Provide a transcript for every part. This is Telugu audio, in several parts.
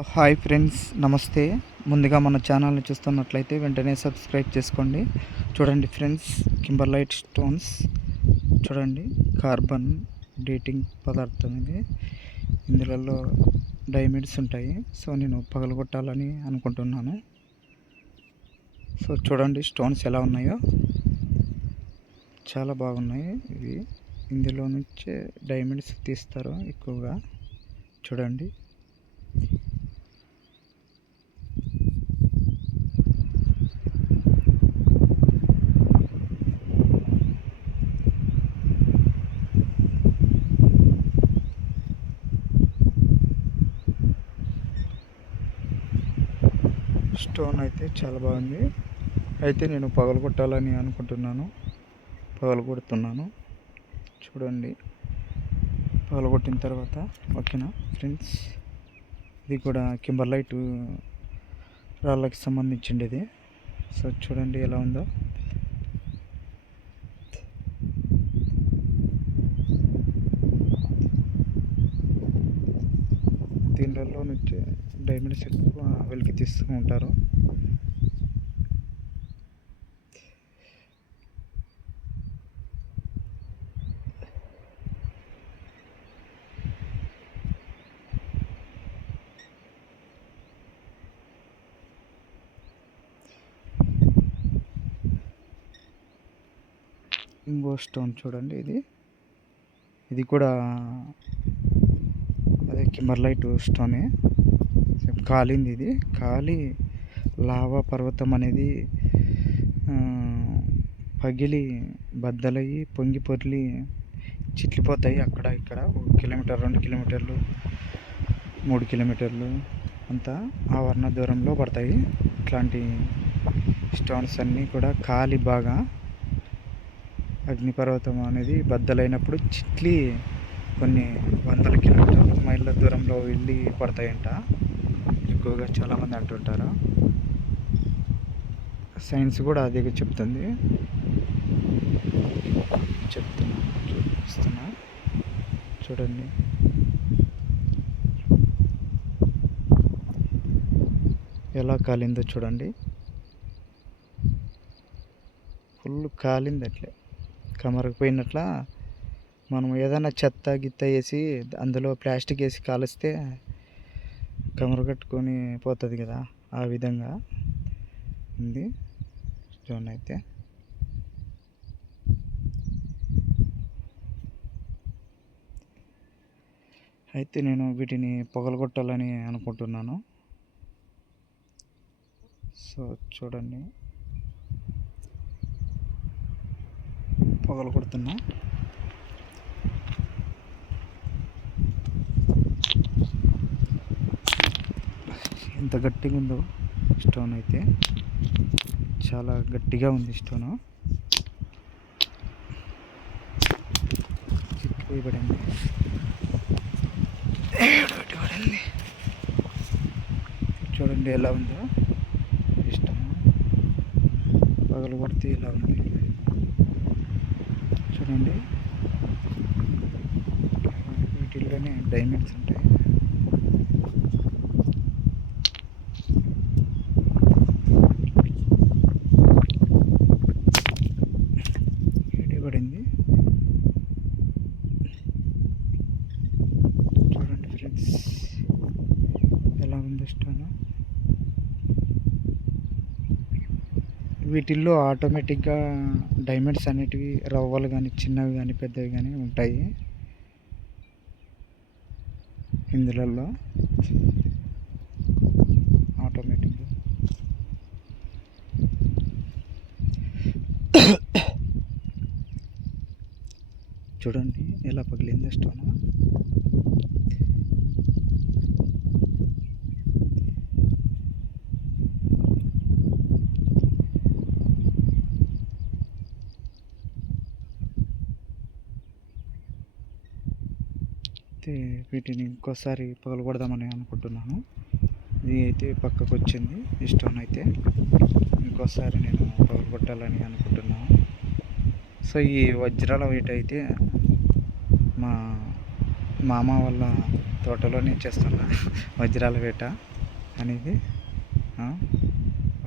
హాయ్ ఫ్రెండ్స్, నమస్తే. ముందుగా మన ఛానల్ని చూస్తున్నట్లయితే వెంటనే సబ్స్క్రైబ్ చేసుకోండి. చూడండి ఫ్రెండ్స్, కింబర్లైట్ స్టోన్స్ చూడండి, కార్బన్ డేటింగ్ పదార్థం ఇది. ఇందులో డైమండ్స్ ఉంటాయి. సో నేను పగలగొట్టాలని అనుకుంటున్నాను. సో చూడండి స్టోన్స్ ఎలా ఉన్నాయో, చాలా బాగున్నాయి ఇవి. ఇందులో నుంచే డైమండ్స్ తీస్తారు ఎక్కువగా. చూడండి, స్టోన్ అయితే చాలా బాగుంది. అయితే నేను పగలగొట్టాలని అనుకుంటున్నాను, పగలగొడుతున్నాను. చూడండి, పగలగొట్టిన తర్వాత ఓకేనా ఫ్రెండ్స్. ఇది కూడా కింబర్లైట్ రాళ్ళకి సంబంధించింది. సో చూడండి ఎలా ఉందో. దీనిలో నుంచి డైమండ్స్ ఎక్కువ వెలికి తీస్తూ ఉంటారు. ఇంకో స్టోన్ చూడండి, ఇది కూడా అదే కింబర్లైట్ స్టోనే. కాలింది, ఇది కాలి లావా పర్వతం అనేది పగిలి బద్దలయ్యి పొంగి పొర్లి చిట్లిపోతాయి అక్కడ ఇక్కడ. 1 కిలోమీటర్, 2 కిలోమీటర్లు, 3 కిలోమీటర్లు అంతా ఆవరణ దూరంలో పడతాయి. ఇట్లాంటి స్టోన్స్ అన్నీ కూడా కాలి బాగా అగ్నిపర్వతం అనేది బద్దలైనప్పుడు చిట్లి కొన్ని వందల కిలోమీటర్లు, మైళ్ళ దూరంలో వెళ్ళి పడతాయంట. ఎక్కువగా చాలామంది అంటుంటారు. సైన్స్ కూడా అదే చెప్తుంది. చూపిస్తున్నా చూడండి. ఎలా కాలిందో చూడండి, ఫుల్ కాలింది. అట్లే కమరకపోయినట్ల మనం ఏదైనా చెత్త గిత్త వేసి అందులో ప్లాస్టిక్ వేసి కాలిస్తే కమరు కట్టుకొని పోతుంది కదా, ఆ విధంగా ఉంది స్టోన్ అయితే. అయితే నేను వీటిని పగలగొట్టాలని అనుకుంటున్నాను. సో చూడండి, పగలగొడుతున్నా. ఎంత గట్టిగా ఉందో స్టోన్ అయితే, చాలా గట్టిగా ఉంది స్టోను. చిక్కుపోయి పడింది. చూడండి ఎలా ఉందో ఇష్టం. పగలు కొడితే ఇలా ఉంది చూడండి. వీటిల్లోనే డైమండ్స్ ఉంటాయి. పడింది చూడండి ఫ్రెండ్స్, ఎలా ఉంది స్టోన్. వీటిల్లో ఆటోమేటిక్గా డైమండ్స్ అనేటివి రవ్వలు కానీ, చిన్నవి కానీ, పెద్దవి కానీ ఉంటాయి ఇందులో ఆటోమేటిక్గా. చూడండి ఎలా పగిలిందో స్టోన్. అయితే వీటిని ఇంకోసారి పగలగొడదామని అనుకుంటున్నాను. ఇది అయితే పక్కకు వచ్చింది ఈ స్టోన్ అయితే. ఇంకోసారి నేను పగలగొట్టాలని అనుకుంటున్నాను. సో ఈ వజ్రాల వెయిట్ అయితే మా మామ వాళ్ళ తోటలోనే చేస్తున్నా వజ్రాల వేట అనేది.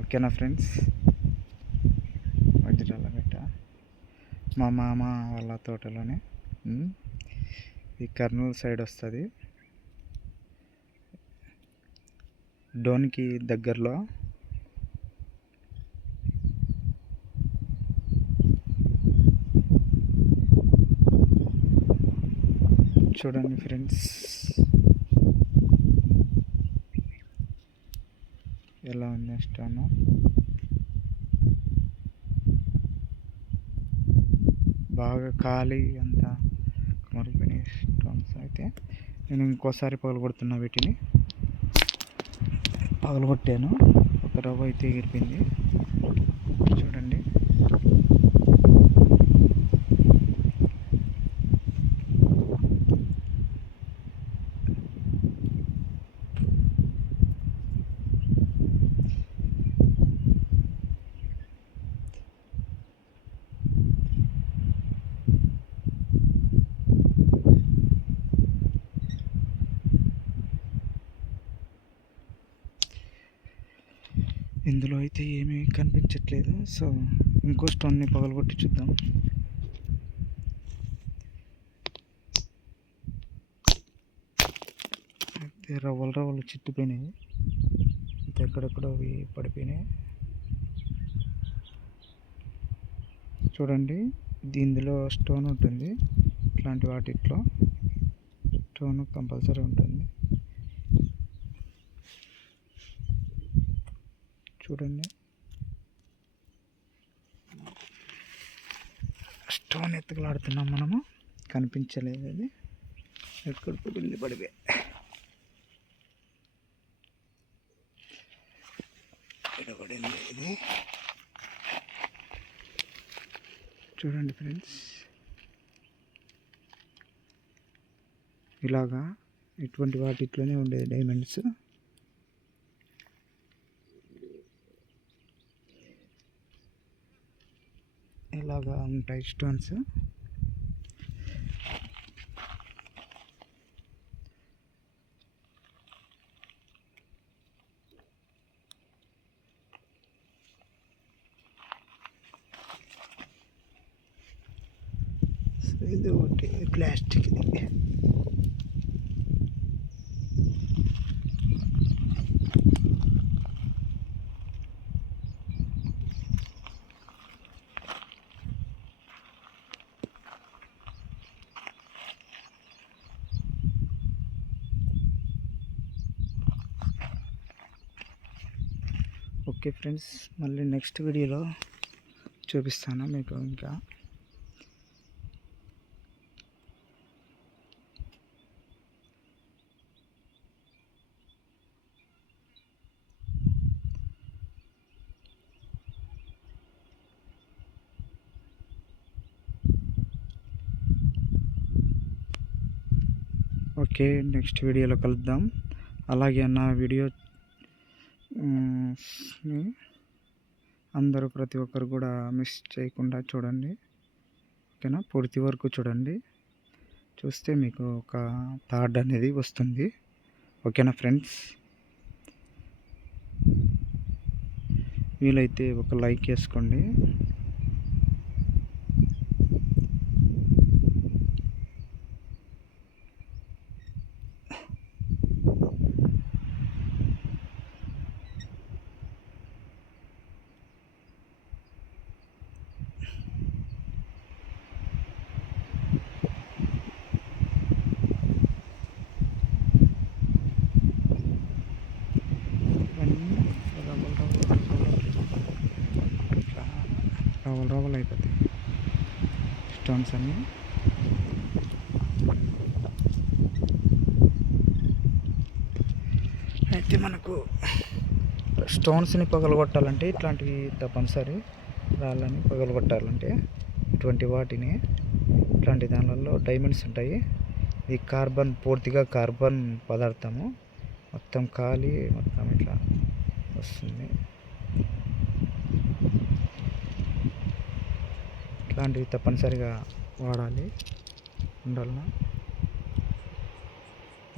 ఓకేనా ఫ్రెండ్స్, వజ్రాల వేట మా మామ వాళ్ళ తోటలోనే. ఈ కర్నూలు సైడ్ వస్తుంది, డోన్కి దగ్గరలో. చూడండి ఫ్రెండ్స్ ఎలా ఉంది స్టోన్. బాగా ఖాళీ అంతా మరిగిపోయిన స్టోన్స్. అయితే నేను ఇంకోసారి పగలగొడుతున్నా, వీటిని పగలగొట్టాను. ఒక రవ్వ అయితే ఎగిరిపోయింది చూడండి. ఇందులో అయితే ఏమీ కనిపించట్లేదు. సో ఇంకో స్టోన్ని పగలగొట్టి చూద్దాం. అయితే రవ్వలు రవ్వలు చిట్టిపోయినాయి, ఎక్కడెక్కడో అవి పడిపోయినాయి చూడండి. ఇందులో స్టోన్ ఉంటుంది, ఇట్లాంటి వాటిట్లో స్టోన్ కంపల్సరీ ఉంటుంది చూడండి. స్టోన్ ఎత్తుకలాడుతున్నాం మనము, కనిపించలేదు. అది ఎక్కడికి వెళ్ళి పడిపోయి పడింది ఇది చూడండి ఫ్రెండ్స్. ఇలాగా ఇటువంటి వాటిట్లోనే ఉండేది డైమండ్స్. ఇలాగా ఉంటాయి స్టోన్స్. ఇది ఒకటి ప్లాస్టిక్ది. ఓకే ఫ్రెండ్స్, మళ్ళీ నెక్స్ట్ వీడియోలో చూపిస్తాను మీకు. ఇంకా ఓకే, నెక్స్ట్ వీడియోలో కలుద్దాం. అలాగే నా వీడియో అందరూ ప్రతి ఒక్కరు కూడా మిస్ చేయకుండా చూడండి, ఓకేనా. పూర్తి వరకు చూడండి, చూస్తే మీకు ఒక థాట్ అనేది వస్తుంది, ఓకేనా ఫ్రెండ్స్. వీలైతే ఒక లైక్ వేసుకోండి. రవ్వలు అయిపోతాయి స్టోన్స్ అన్నీ. అయితే మనకు స్టోన్స్ని పగలగొట్టాలంటే ఇట్లాంటివి తప్పనిసరి. రాళ్ళని పగలగొట్టాలంటే ఇటువంటి వాటిని, ఇట్లాంటి దానిలలో డైమండ్స్ ఉంటాయి. ఇది కార్బన్, పూర్తిగా కార్బన్ పదార్థము, మొత్తం ఖాళీ, మొత్తం ఇట్లా వస్తుంది. ఇట్లాంటివి తప్పనిసరిగా వాడాలి, ఉండాలి.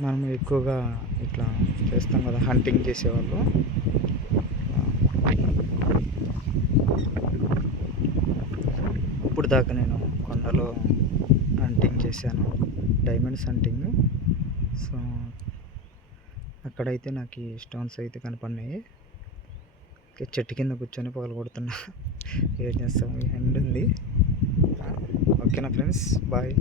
మనం ఎక్కువగా ఇట్లా చేస్తాం కదా, హంటింగ్ చేసేవాళ్ళు. ఇప్పుడు దాకా నేను కొండలో హంటింగ్ చేశాను, డైమండ్స్ హంటింగ్. సో అక్కడైతే నాకు ఈ స్టోన్స్ అయితే కనపడినాయి. చెట్టు కింద కూర్చొని పగలు కొడుతున్నా. ఏం చేస్తాం, ఎండ్ ఉంది. ఓకేనా ఫ్రెండ్స్, బాయ్.